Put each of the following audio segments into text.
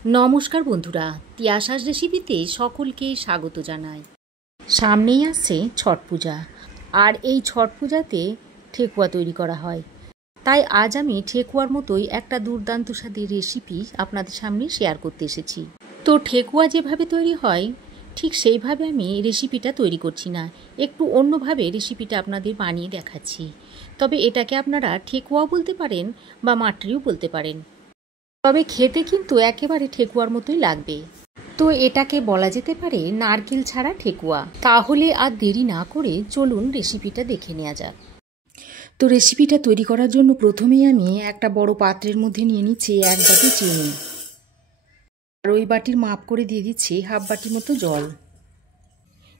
নমস্কার বন্ধুরা, তিয়াশাস রেসিপিতে সকলকে স্বাগত জানাই। সামনেই আসছে ছট পূজা, আর এই ছট পূজাতে ঠেকুয়া তৈরি করা হয়। তাই আজ আমি ঠেকুয়ার মতোই একটা দুর্দান্ত স্বাদের রেসিপি আপনাদের সামনে শেয়ার করতে এসেছি। তো ঠেকুয়া যেভাবে তৈরি হয় ঠিক সেইভাবে আমি রেসিপিটা তৈরি করছি না, একটু অন্যভাবে রেসিপিটা আপনাদের বানিয়ে দেখাচ্ছি। তবে এটাকে আপনারা ঠেকুয়াও বলতে পারেন বা মাটরিও বলতে পারেন, তবে খেতে কিন্তু একেবারে ঠেকুয়ার মতোই লাগবে। তো এটাকে বলা যেতে পারে নারকেল ছাড়া ঠেকুয়া। তাহলে আর দেরি না করে চলুন রেসিপিটা দেখে নেওয়া যাক। তো রেসিপিটা তৈরি করার জন্য প্রথমেই আমি একটা বড় পাত্রের মধ্যে নিয়ে নিচ্ছি 1 বাটি চিনি, আর ওই বাটির মাপ করে দিয়ে দিচ্ছি হাফ বাটির মতো জল।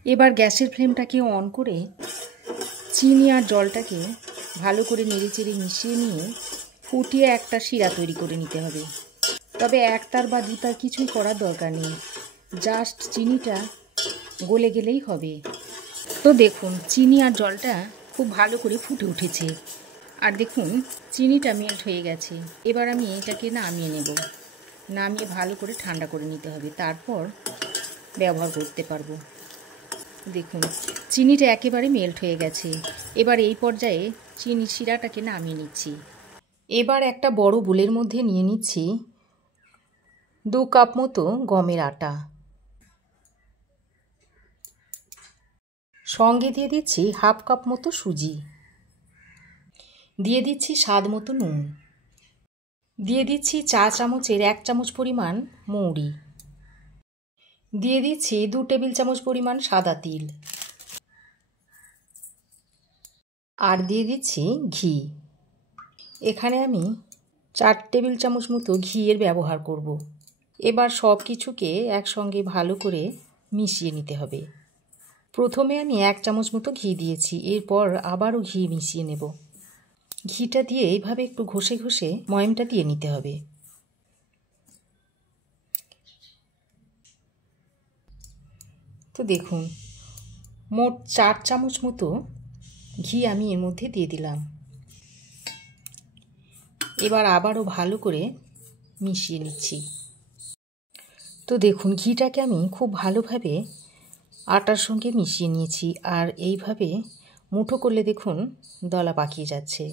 এবার গ্যাসের ফ্লেমটাকে অন করে চিনি আর জলটাকে ভালো করে নেড়েচেড়ে মিশিয়ে নিয়ে ফুটিয়ে একটা শিরা তৈরি করে নিতে হবে। তবে একতার বা দুতার কিছুই করার দরকার নেই, জাস্ট চিনিটা গলে গেলেই হবে। তো দেখুন চিনি আর জলটা খুব ভালো করে ফুটে উঠেছে, আর দেখুন চিনিটা মেল্ট হয়ে গেছে। এবার আমি এটাকে নামিয়ে নেব। নামিয়ে ভালো করে ঠান্ডা করে নিতে হবে, তারপর ব্যবহার করতে পারবো। দেখুন চিনিটা একেবারে মেল্ট হয়ে গেছে। এবার এই পর্যায়ে চিনি শিরাটাকে নামিয়ে নিচ্ছি। এবার একটা বড় বোলের মধ্যে নিয়ে নিচ্ছি 2 কাপ মতো গমের আটা, সঙ্গে দিয়ে দিচ্ছি হাফ কাপ মতো সুজি, দিয়ে দিচ্ছি স্বাদ মতো নুন, দিয়ে দিচ্ছি চা চামচের 1 চামচ পরিমাণ মৌরি, দিয়ে দিচ্ছি 2 টেবিল চামচ পরিমাণ সাদা তিল, আর দিয়ে দিচ্ছি ঘি। এখানে আমি 4 টেবিল চামচ মতো ঘিয়ের ব্যবহার করব। এবার সব কিছুকে একসঙ্গে ভালো করে মিশিয়ে নিতে হবে। প্রথমে আমি 1 চামচ মতো ঘি দিয়েছি, এরপর আবারও ঘি মিশিয়ে নেব। ঘিটা দিয়ে এইভাবে একটু ঘষে ঘষে ময়মটা দিয়ে নিতে হবে। তো দেখুন মোট 4 চামচ মতো ঘি আমি এর মধ্যে দিয়ে দিলাম। এবার আবারও ভালো করে মিশিয়ে নিচ্ছি। তো দেখুন ঘিটাকে আমি খুব ভালোভাবে আটার সঙ্গে মিশিয়ে নিয়েছি, আর এইভাবে মুঠো করলে দেখুন দলা পাকিয়ে যাচ্ছে,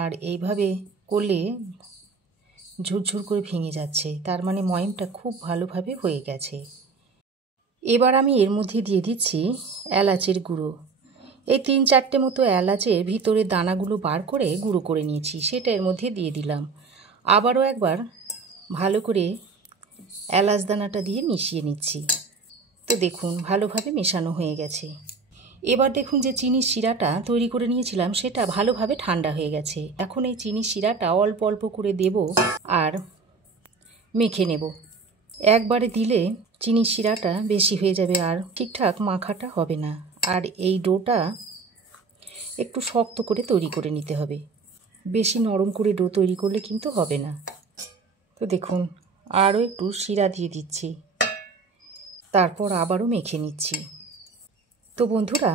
আর এইভাবে করলে ঝুরঝুর করে ভেঙে যাচ্ছে, তার মানে ময়মটা খুব ভালোভাবে হয়ে গেছে। এবার আমি এর মধ্যে দিয়ে দিচ্ছি এলাচের গুঁড়ো। এই 3-4টে মতো এলাচের ভিতরে দানাগুলো বার করে গুঁড়ো করে নিয়েছি, সেটা এর মধ্যে দিয়ে দিলাম। আবারও একবার ভালো করে এলাচ দানাটা দিয়ে মিশিয়ে নিচ্ছি। তো দেখুন ভালোভাবে মেশানো হয়ে গেছে। এবার দেখুন যে চিনির শিরাটা তৈরি করে নিয়েছিলাম সেটা ভালোভাবে ঠান্ডা হয়ে গেছে। এখন এই চিনির শিরাটা অল্প অল্প করে দেব আর মেখে নেব। একবারে দিলে চিনির শিরাটা বেশি হয়ে যাবে আর ঠিকঠাক মাখাটা হবে না। আর এই ডোটা একটু শক্ত করে তৈরি করে নিতে হবে, বেশি নরম করে ডো তৈরি করলে কিন্তু হবে না। তো দেখুন আরও একটু শিরা দিয়ে দিচ্ছি, তারপর আবারও মেখে নিচ্ছি। তো বন্ধুরা,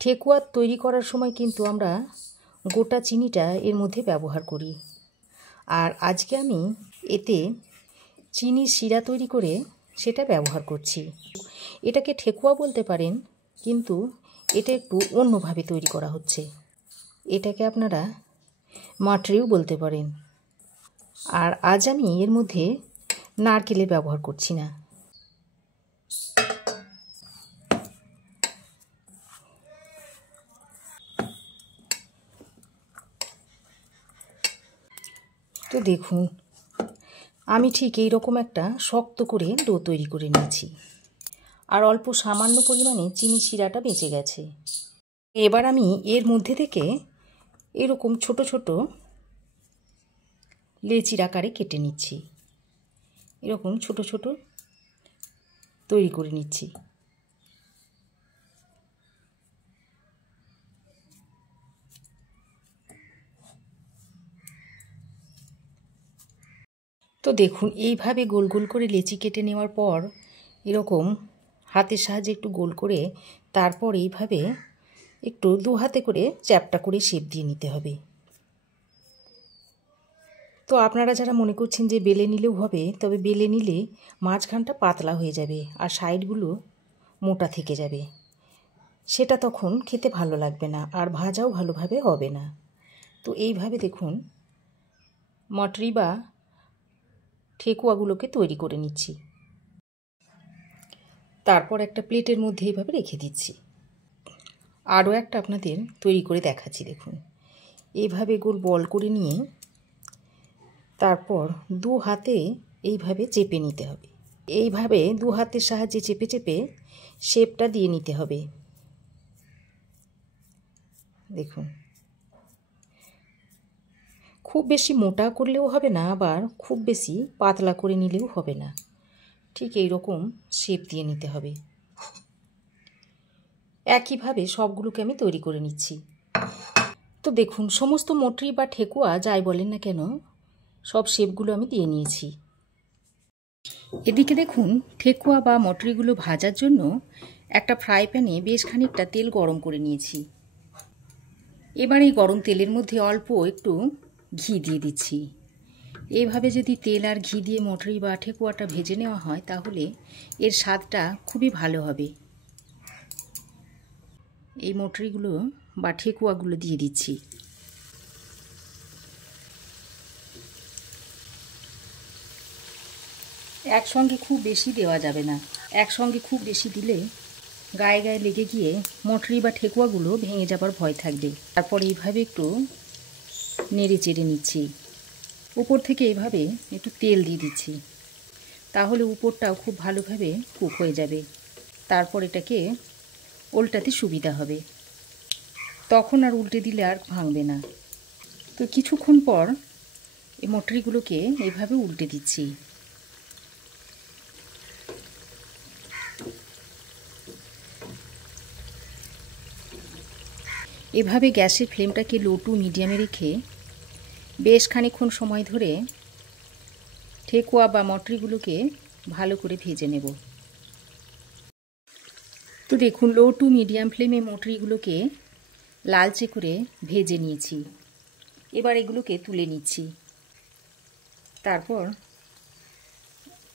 ঠেকুয়া তৈরি করার সময় কিন্তু আমরা গোটা চিনিটা এর মধ্যে ব্যবহার করি, আর আজকে আমি এতে চিনির শিরা তৈরি করে সেটা ব্যবহার করছি। এটাকে ঠেকুয়া বলতে পারেন, কিন্তু এটা একটু অন্যভাবে তৈরি করা হচ্ছে। এটাকে আপনারা মাটরিও বলতে পারেন। আর আজ আমি এর মধ্যে নারকেলের ব্যবহার করছি না। তো দেখুন আমি ঠিক এই রকম একটা শক্ত করে ডো তৈরি করে নিয়েছি, আর অল্প সামান্য পরিমাণে চিনি শিরাটা বেঁচে গেছে। এবার আমি এর মধ্যে থেকে এরকম ছোট ছোট লেচির আকারে কেটে নিচ্ছি, এরকম ছোট ছোট তৈরি করে নিচ্ছি। তো দেখুন এইভাবে গোল গোল করে লেচি কেটে নেওয়ার পর এরকম হাতের সাহায্যে একটু গোল করে তারপর এইভাবে একটু 2 হাতে করে চ্যাপটা করে শেপ দিয়ে নিতে হবে। তো আপনারা যারা মনে করছেন যে বেলে নিলেও হবে, তবে বেলে নিলে মাঝখানটা পাতলা হয়ে যাবে আর সাইডগুলো মোটা থেকে যাবে, সেটা তখন খেতে ভালো লাগবে না আর ভাজাও ভালোভাবে হবে না। তো এইভাবে দেখুন মটরি বা ঠেকুয়াগুলোকে তৈরি করে নিচ্ছি। তারপর একটা প্লেটের মধ্যে এইভাবে রেখে দিচ্ছি। আরও একটা আপনাদের তৈরি করে দেখাচ্ছি। দেখুন এইভাবে গোল বল করে নিয়ে তারপর দু হাতে এইভাবে চেপে নিতে হবে। এইভাবে দু হাতের সাহায্যে চেপে চেপে শেপটা দিয়ে নিতে হবে। দেখুন খুব বেশি মোটা করলেও হবে না, আবার খুব বেশি পাতলা করে নিলেও হবে না, ঠিক এই রকম শেপ দিয়ে নিতে হবে। একইভাবে সবগুলোকে আমি তৈরি করে নিচ্ছি। তো দেখুন সমস্ত মটরি বা ঠেকুয়া যাই বলেন না কেন, সব শেপগুলো আমি দিয়ে নিয়েছি। এদিকে দেখুন ঠেকুয়া বা মটরিগুলো ভাজার জন্য একটা ফ্রাই প্যানে বেশ খানিকটা তেল গরম করে নিয়েছি। এবার এই গরম তেলের মধ্যে অল্প একটু ঘি দিয়ে দিচ্ছি। এইভাবে যদি তেল আর ঘি দিয়ে মটরি বা ঠেকুয়াটা ভেজে নেওয়া হয় তাহলে এর স্বাদটা খুবই ভালো হবে। এই মটরিগুলো বা ঠেকুয়াগুলো দিয়ে দিচ্ছি। একসঙ্গে খুব বেশি দেওয়া যাবে না, একসঙ্গে খুব বেশি দিলে গায়ে গায়ে লেগে গিয়ে মটরি বা ঠেকুয়াগুলো ভেঙে যাবার ভয় থাকবে। তারপর এইভাবে একটু নেড়ে চেড়ে নিচ্ছি। উপর থেকে এইভাবে একটু তেল দিয়ে দিচ্ছি, তাহলে উপরটাও খুব ভালোভাবে কুক হয়ে যাবে। তারপর এটাকে উল্টাতে সুবিধা হবে, তখন আর উল্টে দিলে আর ভাঙবে না। তো কিছুক্ষণ পর এই মটরিগুলোকে এইভাবে উল্টে দিচ্ছি। এভাবে গ্যাসের ফ্লেমটাকে লো টু মিডিয়ামে রেখে বেশ খানিকক্ষণ সময় ধরে ঠেকুয়া বা মটরিগুলোকে ভালো করে ভেজে নেব। তো দেখুন লো টু মিডিয়াম ফ্লেমে মটরিগুলোকে লালচে করে ভেজে নিয়েছি। এবার এগুলোকে তুলে নিচ্ছি। তারপর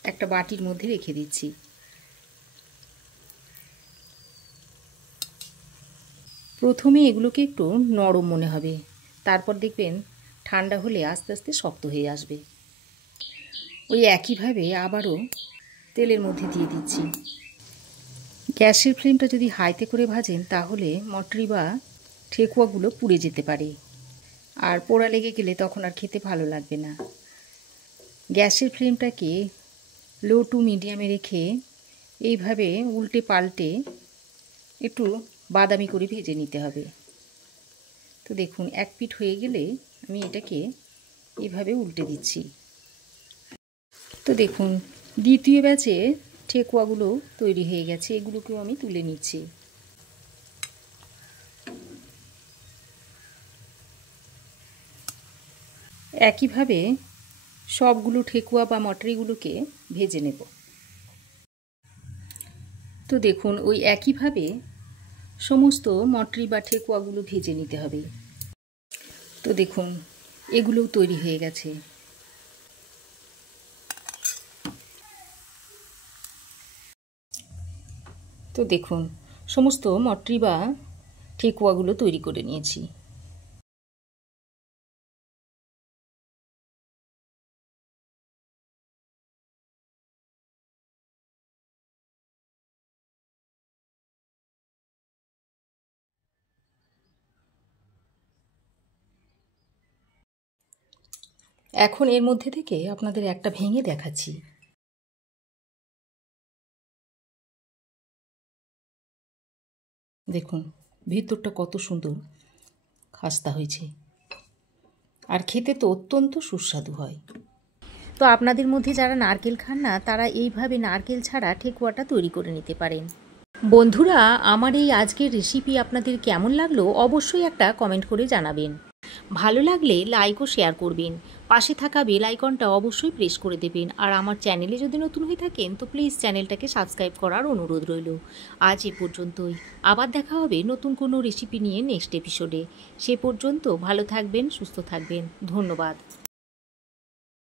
একটা বাটির মধ্যে রেখে দিচ্ছি। প্রথমে এগুলোকে একটু নরম মনে হবে, তারপর দেখবেন ঠান্ডা হলে আস্তে আস্তে শক্ত হয়ে আসবে। ওই একইভাবে আবারও তেলের মধ্যে দিয়ে দিচ্ছি। গ্যাসের ফ্লেমটা যদি হাইতে করে ভাজেন তাহলে মটরি বা ঠেকুয়াগুলো পুড়ে যেতে পারে, আর পোড়া লেগে গেলে তখন আর খেতে ভালো লাগবে না। গ্যাসের ফ্লেমটাকে লো টু মিডিয়ামে রেখে এইভাবে উল্টে পাল্টে একটু বাদামি করে ভেজে নিতে হবে। তো দেখুন এক পিঠ হয়ে গেলে আমি এটাকে এইভাবে উল্টে দিচ্ছি। তো দেখুন দ্বিতীয় ব্যাচে ঠেকুয়াগুলো তৈরি হয়ে গেছে, এগুলোকেও আমি তুলে নিচ্ছি। একইভাবে সবগুলো ঠেকুয়া বা মটরিগুলোকে ভেজে নেব। তো দেখুন ওই একইভাবে সমস্ত মটরি বা ঠেকুয়াগুলো ভেজে নিতে হবে। তো দেখুন এগুলোও তৈরি হয়ে গেছে। তো দেখুন সমস্ত মটরি বা ঠেকুয়াগুলো তৈরি করে নিয়েছি। এখন এর মধ্যে থেকে আপনাদের একটা ভেঙে দেখাচ্ছি। দেখুন ভিতরটা কত সুন্দর খাস্তা হয়েছে, আর খেতে তো অত্যন্ত সুস্বাদু হয়। তো আপনাদের মধ্যে যারা নারকেল খান না তারা এইভাবে নারকেল ছাড়া ঠেকুয়াটা তৈরি করে নিতে পারেন। বন্ধুরা আমার এই আজকের রেসিপি আপনাদের কেমন লাগলো অবশ্যই একটা কমেন্ট করে জানাবেন। ভালো লাগলে লাইক ও শেয়ার করবেন, পাশে থাকা বেল আইকনটা অবশ্যই প্রেস করে দেবেন। আর আমার চ্যানেলে যদি নতুন হয়ে থাকেন তো প্লিজ চ্যানেলটাকে সাবস্ক্রাইব করার অনুরোধ রইল। আজ এ পর্যন্তই, আবার দেখা হবে নতুন কোনো রেসিপি নিয়ে নেক্সট এপিসোডে। সে পর্যন্ত ভালো থাকবেন, সুস্থ থাকবেন। ধন্যবাদ।